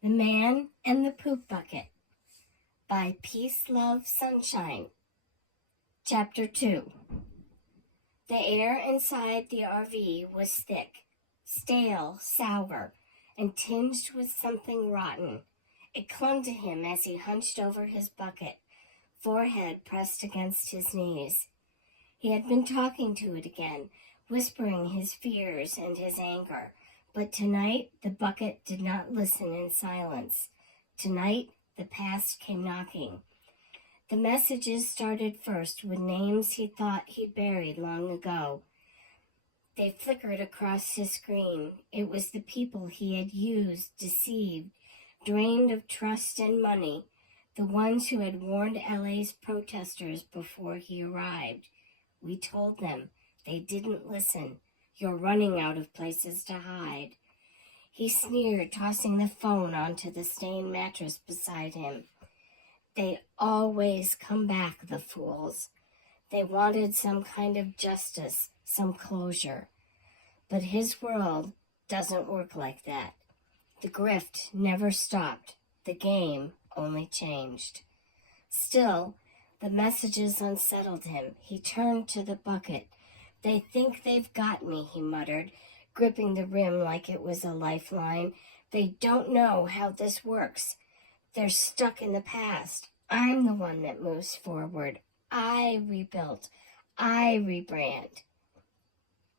The Man and the Poop Bucket by PeaceLoveSunshine. Chapter 2. The air inside the RV was thick, stale, sour, and tinged with something rotten. It clung to him as he hunched over his bucket, forehead pressed against his knees. He had been talking to it again, whispering his fears and his anger. But tonight, the bucket did not listen in silence. Tonight, the past came knocking. The messages started first with names he thought he'd buried long ago. They flickered across his screen. It was the people he had used, deceived, drained of trust and money, the ones who had warned LA's protesters before he arrived. We told them. They didn't listen. You're running out of places to hide. He sneered, tossing the phone onto the stained mattress beside him. They always come back, the fools. They wanted some kind of justice, some closure. But his world doesn't work like that. The grift never stopped. The game only changed. Still, the messages unsettled him. He turned to the bucket. They think they've got me, he muttered, gripping the rim like it was a lifeline. They don't know how this works. They're stuck in the past. I'm the one that moves forward. I rebuilt. I rebrand.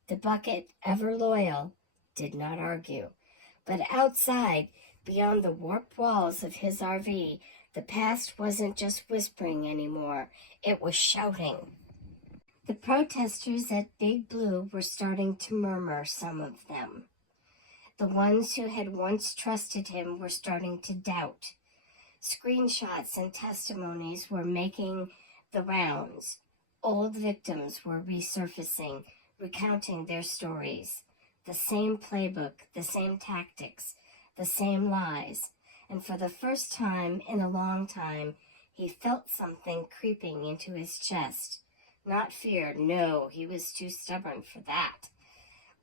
The bucket, ever loyal, did not argue. But outside, beyond the warped walls of his RV, the past wasn't just whispering anymore. It was shouting. The protesters at Big Blue were starting to murmur, some of them. The ones who had once trusted him were starting to doubt. Screenshots and testimonies were making the rounds. Old victims were resurfacing, recounting their stories. The same playbook, the same tactics, the same lies. And for the first time in a long time, he felt something creeping into his chest. Not fear, no, he was too stubborn for that.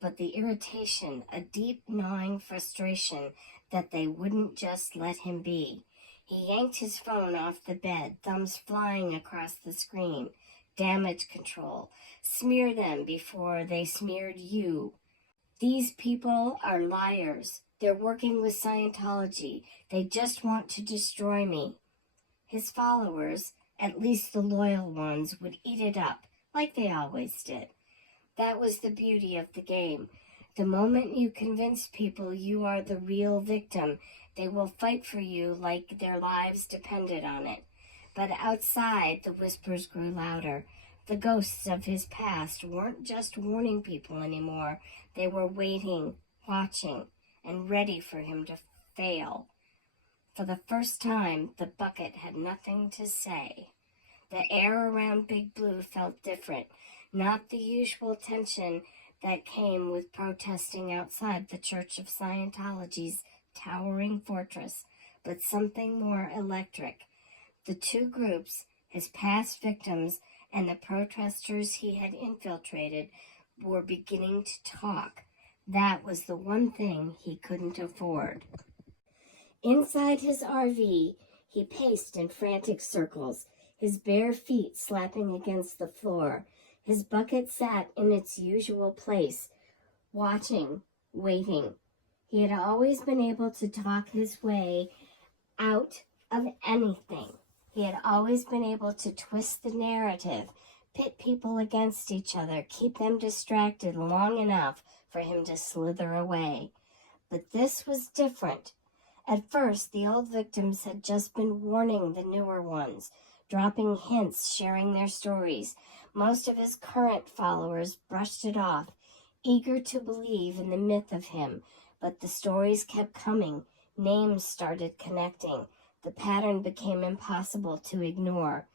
But the irritation, a deep gnawing frustration that they wouldn't just let him be. He yanked his phone off the bed, thumbs flying across the screen. Damage control. Smear them before they smeared you. These people are liars. They're working with Scientology. They just want to destroy me. His followers, at least the loyal ones, would eat it up, like they always did. That was the beauty of the game. The moment you convince people you are the real victim, they will fight for you like their lives depended on it. But outside, the whispers grew louder. The ghosts of his past weren't just warning people anymore. They were waiting, watching, and ready for him to fail. For the first time, the bucket had nothing to say. The air around Big Blue felt different, not the usual tension that came with protesting outside the Church of Scientology's towering fortress, but something more electric. The two groups, his past victims and the protesters he had infiltrated, were beginning to talk. That was the one thing he couldn't afford. Inside his RV, he paced in frantic circles, his bare feet slapping against the floor. His bucket sat in its usual place, watching, waiting. He had always been able to talk his way out of anything. He had always been able to twist the narrative, pit people against each other, keep them distracted long enough for him to slither away. But this was different. At first, the old victims had just been warning the newer ones, dropping hints, sharing their stories. Most of his current followers brushed it off, eager to believe in the myth of him. But the stories kept coming. Names started connecting. The pattern became impossible to ignore.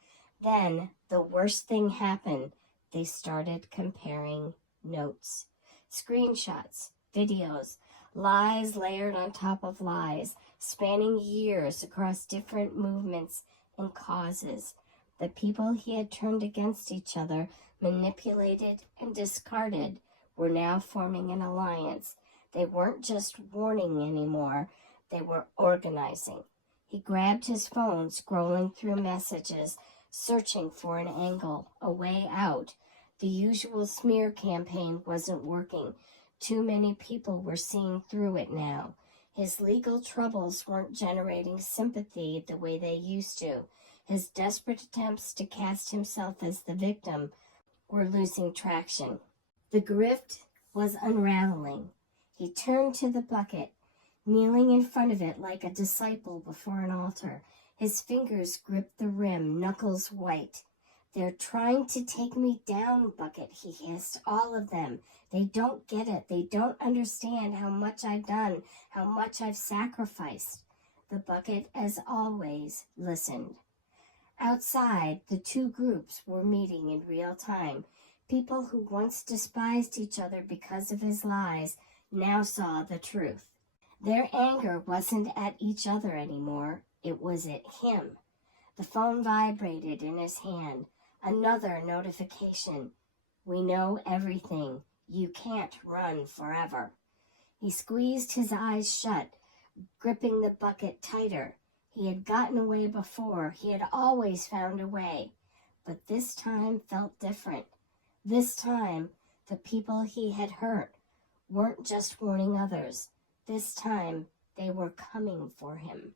Then, the worst thing happened. They started comparing notes. Screenshots, videos, lies layered on top of lies, spanning years across different movements and causes. The people he had turned against each other, manipulated and discarded, were now forming an alliance. They weren't just warning anymore, They were organizing. He grabbed his phone, scrolling through messages, searching for an angle, a way out. The usual smear campaign wasn't working. Too many people were seeing through it now. His legal troubles weren't generating sympathy the way they used to. His desperate attempts to cast himself as the victim were losing traction. The grift was unraveling. He turned to the bucket, kneeling in front of it like a disciple before an altar. His fingers gripped the rim, knuckles white. "They're trying to take me down, Bucket," he hissed. "All of them. They don't get it. They don't understand how much I've done, how much I've sacrificed." The bucket, as always, listened. Outside, the two groups were meeting in real time. People who once despised each other because of his lies now saw the truth. Their anger wasn't at each other anymore. It was at him. The phone vibrated in his hand. Another notification. "We know everything. You can't run forever." He squeezed his eyes shut, gripping the bucket tighter. He had gotten away before. He had always found a way. But this time felt different. This time, the people he had hurt weren't just warning others. This time, they were coming for him.